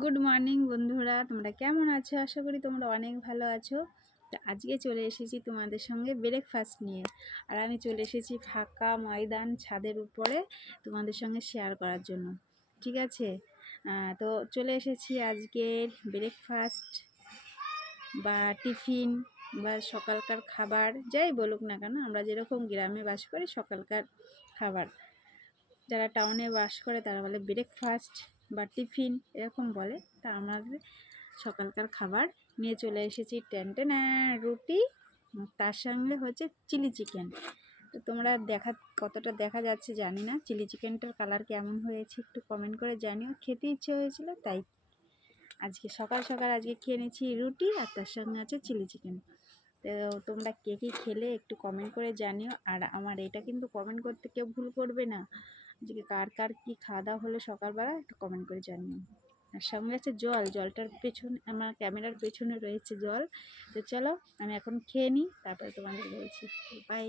Good morning বন্ধুরা, তোমরা কেমন আছো? আশা করি তোমরা অনেক ভালো আছো। তো আজকে চলে এসেছি তোমাদের সঙ্গে ব্রেকফাস্ট নিয়ে। আর আমি চলে এসেছি ফাঁকা ময়দান ছাদের উপরে তোমাদের সঙ্গে শেয়ার করার জন্য। ঠিক আছে? তো চলে এসেছি আজকের ব্রেকফাস্ট বা টিফিন বা সকালকার খাবার, যাই বলুক না কেন, আমরা যেরকম গ্রামে বাস করি সকালকার খাবার। যারা টাউনে বাস করে তারা বলে ব্রেকফাস্ট বা টিফিন এরকম বলে, তা আমাদের সকালকার খাবার নিয়ে চলে এসেছি টেনটেনা রুটি তার সঙ্গে হচ্ছে চিলি চিকেন। তো তোমরা দেখা, কতটা দেখা যাচ্ছে জানি না, চিলি চিকেনটার কালার কেমন হয়েছে একটু কমেন্ট করে জানিও। খেতে ইচ্ছে হয়েছিল, তাই আজকে সকাল সকাল আজকে খেয়ে নিয়েছি রুটি আর তার সঙ্গে আছে চিলি চিকেন। তো তোমরা কে কী খেলে একটু কমেন্ট করে জানিও, আর আমার এটা কিন্তু কমেন্ট করতে কেউ ভুল করবে না। আজকে কার কার কী খাওয়া দাওয়া হলো সকালবেলা, একটু কমেন্ট করে জানিও। আর সঙ্গে আছে জল, জলটার পেছনে, আমার ক্যামেরার পেছনে রয়েছে জল। তো চলো, আমি এখন খেয়ে নিই, তারপরে তোমাদের বলছি। বাই